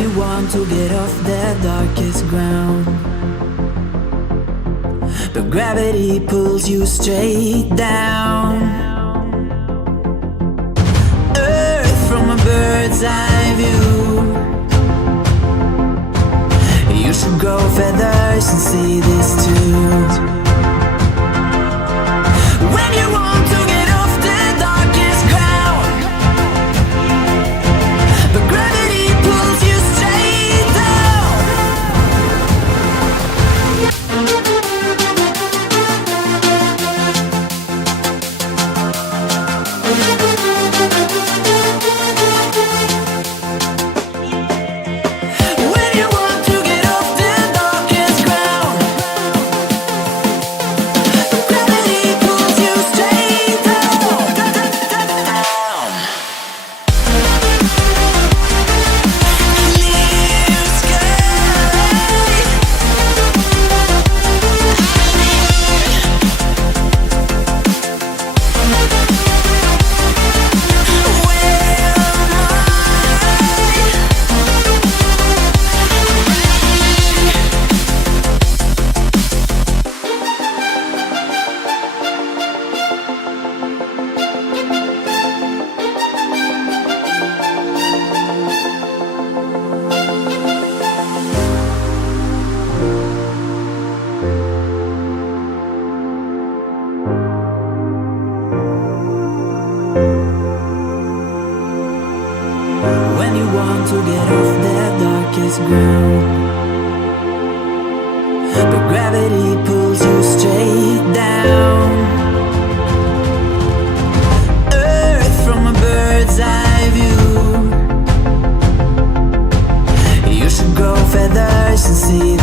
you want to get off the darkest ground, but gravity pulls you straight down. Earth from a bird's eye view. You should grow feathers and see this too. When you want to get off the darkest ground, but gravity pulls you straight down. When you want to get off the darkest ground, but gravity pulls you straight down. Clear sky. When you want to get off the darkest ground, but gravity pulls you straight down. Earth from a bird's eye view. You should grow feathers and see